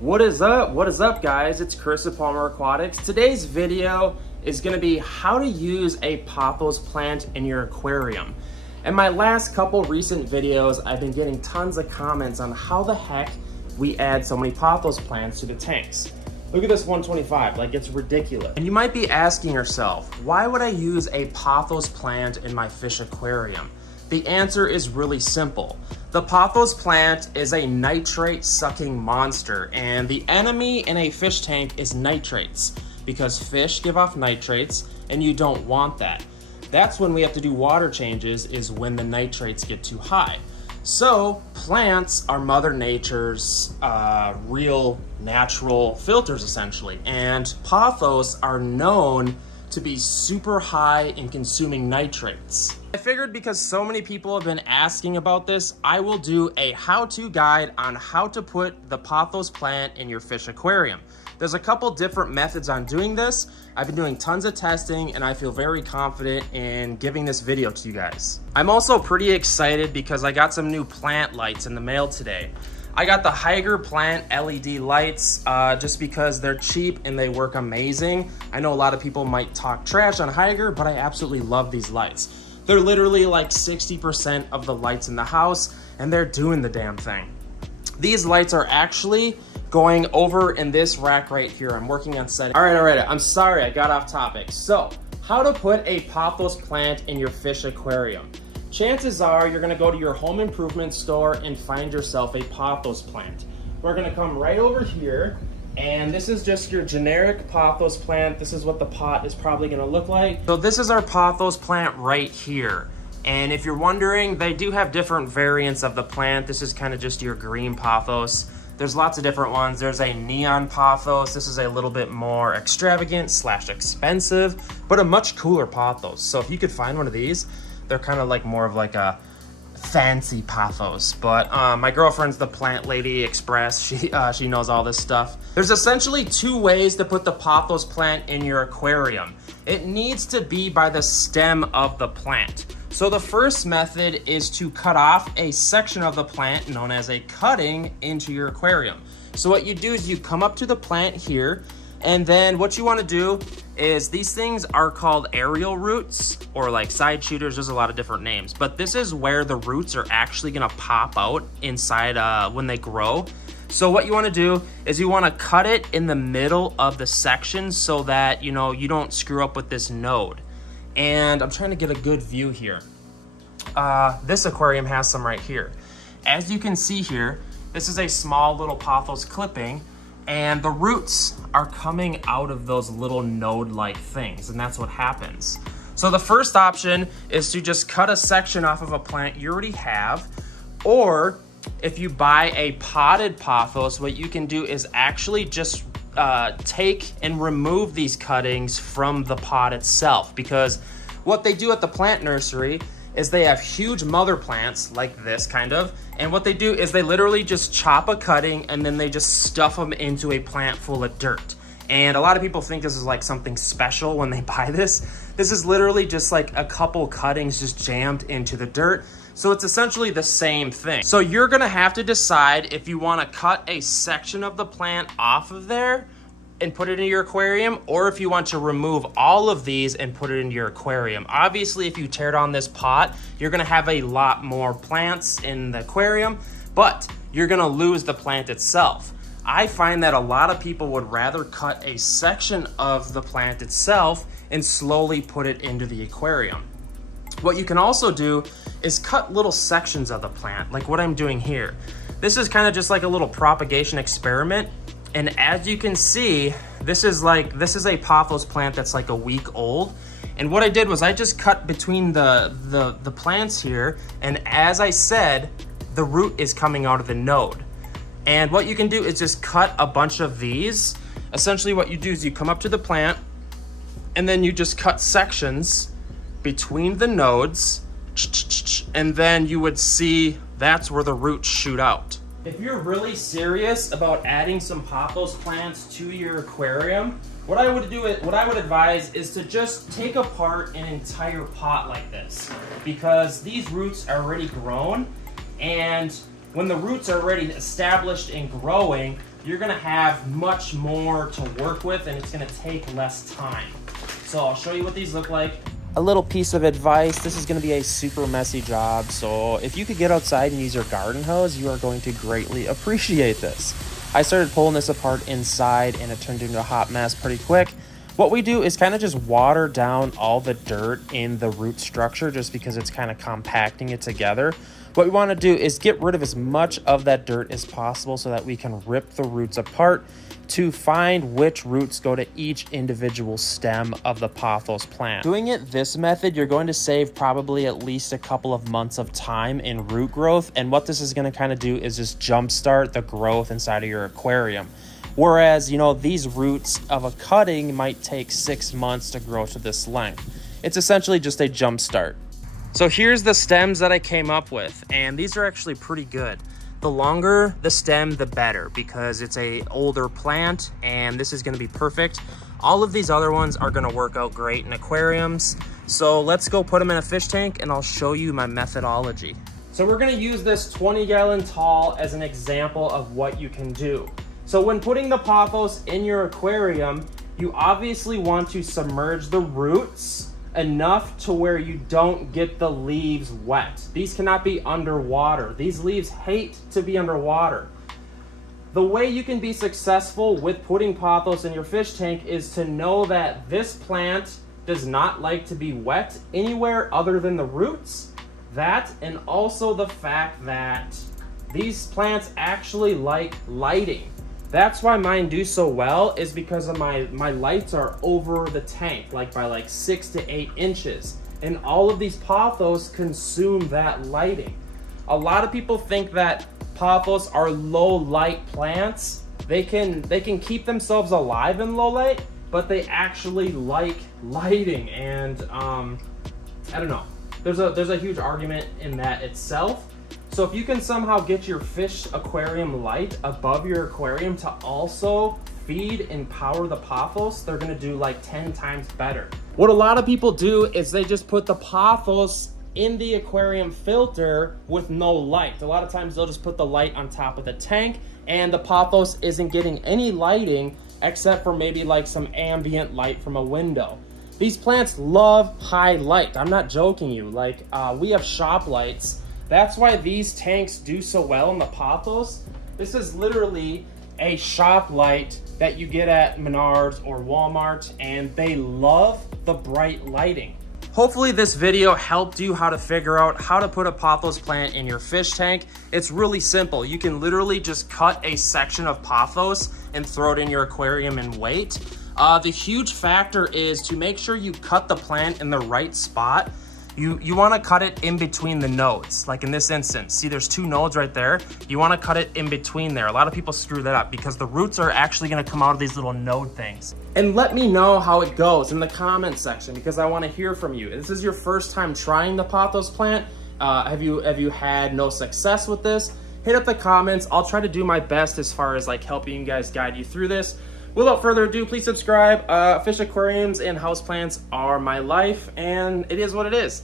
What is up? What is up, guys? It's Chris of Palmer Aquatics. Today's video is going to be how to use a pothos plant in your aquarium. In my last couple recent videos, I've been getting tons of comments on how the heck we add so many pothos plants to the tanks. Look at this 125, like it's ridiculous. And you might be asking yourself, why would I use a pothos plant in my fish aquarium? The answer is really simple. The pothos plant is a nitrate sucking monster, and the enemy in a fish tank is nitrates, because fish give off nitrates and you don't want that. That's when we have to do water changes, is when the nitrates get too high. So plants are Mother Nature's real natural filters essentially, and pothos are known to be super high in consuming nitrates. I figured because so many people have been asking about this, I will do a how-to guide on how to put the pothos plant in your fish aquarium. There's a couple different methods on doing this. I've been doing tons of testing and I feel very confident in giving this video to you guys. I'm also pretty excited because I got some new plant lights in the mail today. I got the Higher Plant LED lights just because they're cheap and they work amazing. I know a lot of people might talk trash on Higher, but I absolutely love these lights. They're literally like 60% of the lights in the house and they're doing the damn thing. These lights are actually going over in this rack right here. I'm working on setting. All right, I'm sorry, I got off topic. So, how to put a pothos plant in your fish aquarium. Chances are you're gonna go to your home improvement store and find yourself a pothos plant. We're gonna come right over here, and this is just your generic pothos plant. This is what the pot is probably gonna look like. So this is our pothos plant right here. And if you're wondering, they do have different variants of the plant. This is kind of just your green pothos. There's lots of different ones. There's a neon pothos. This is a little bit more extravagant / expensive, but a much cooler pothos. So if you could find one of these, they're kind of like more of like a fancy pothos. But my girlfriend's the Plant Lady Express. She knows all this stuff. There's essentially two ways to put the pothos plant in your aquarium. It needs to be by the stem of the plant. So the first method is to cut off a section of the plant known as a cutting into your aquarium. So what you do is you come up to the plant here, and then what you want to do is, these things are called aerial roots or like side shooters. There's a lot of different names, but this is where the roots are actually going to pop out inside when they grow. So what you want to do is you want to cut it in the middle of the section so that, you know, you don't screw up with this node. And I'm trying to get a good view here. This aquarium has some right here. As you can see here, this is a small little pothos clipping, and the roots are coming out of those little node-like things, and that's what happens. So the first option is to just cut a section off of a plant you already have, or if you buy a potted pothos, what you can do is actually just take and remove these cuttings from the pot itself, because what they do at the plant nursery is they have huge mother plants like this kind of, and what they do is they literally just chop a cutting and then they just stuff them into a plant full of dirt. And a lot of people think this is like something special when they buy this. This is literally just like a couple cuttings just jammed into the dirt. So it's essentially the same thing. So you're gonna have to decide if you wanna cut a section of the plant off of there and put it in your aquarium, or if you want to remove all of these and put it in your aquarium. Obviously, if you tear down this pot, you're gonna have a lot more plants in the aquarium, but you're gonna lose the plant itself. I find that a lot of people would rather cut a section of the plant itself and slowly put it into the aquarium. What you can also do is cut little sections of the plant, like what I'm doing here. This is kind of just like a little propagation experiment. And as you can see, this is a pothos plant that's like a week old. And what I did was I just cut between the plants here. And as I said, the root is coming out of the node. And what you can do is just cut a bunch of these. Essentially what you do is you come up to the plant and then you just cut sections between the nodes. And then you would see that's where the roots shoot out. If you're really serious about adding some pothos plants to your aquarium, what I would advise is to just take apart an entire pot like this, because these roots are already grown, and when the roots are already established and growing, you're gonna have much more to work with and it's gonna take less time. So I'll show you what these look like. A little piece of advice, this is gonna be a super messy job, so if you could get outside and use your garden hose, you are going to greatly appreciate this. I started pulling this apart inside and it turned into a hot mess pretty quick. What we do is kind of just water down all the dirt in the root structure just because it's kind of compacting it together. What we want to do is get rid of as much of that dirt as possible so that we can rip the roots apart to find which roots go to each individual stem of the pothos plant. Doing it this method, you're going to save probably at least a couple of months of time in root growth. And what this is going to kind of do is just jumpstart the growth inside of your aquarium. Whereas, you know, these roots of a cutting might take 6 months to grow to this length. It's essentially just a jump start. So here's the stems that I came up with, and these are actually pretty good. The longer the stem, the better, because it's a older plant and this is gonna be perfect. All of these other ones are gonna work out great in aquariums. So let's go put them in a fish tank and I'll show you my methodology. So we're gonna use this 20-gallon tall as an example of what you can do. So when putting the pothos in your aquarium, you obviously want to submerge the roots enough to where you don't get the leaves wet. These cannot be underwater. These leaves hate to be underwater. The way you can be successful with putting pothos in your fish tank is to know that this plant does not like to be wet anywhere other than the roots. That, and also the fact that these plants actually like lighting. That's why mine do so well, is because of my lights are over the tank, like by like 6 to 8 inches. And all of these pothos consume that lighting. A lot of people think that pothos are low light plants. They can keep themselves alive in low light, but they actually like lighting. And I don't know. There's a huge argument in that itself. So if you can somehow get your fish aquarium light above your aquarium to also feed and power the pothos, they're gonna do like 10 times better. What a lot of people do is they just put the pothos in the aquarium filter with no light. A lot of times they'll just put the light on top of the tank and the pothos isn't getting any lighting except for maybe like some ambient light from a window. These plants love high light. I'm not joking you. Like we have shop lights. That's why these tanks do so well in the pothos. This is literally a shop light that you get at Menards or Walmart, and they love the bright lighting. Hopefully this video helped you how to figure out how to put a pothos plant in your fish tank. It's really simple. You can literally just cut a section of pothos and throw it in your aquarium and wait. The huge factor is to make sure you cut the plant in the right spot. You want to cut it in between the nodes. Like in this instance, see there's 2 nodes right there. You want to cut it in between there. A lot of people screw that up because the roots are actually going to come out of these little node things. And let me know how it goes in the comment section because I want to hear from you. This is your first time trying the pothos plant. Have you had no success with this? Hit up the comments. I'll try to do my best as far as like helping you guys guide you through this. Without further ado, please subscribe. Fish aquariums and houseplants are my life, and it is what it is.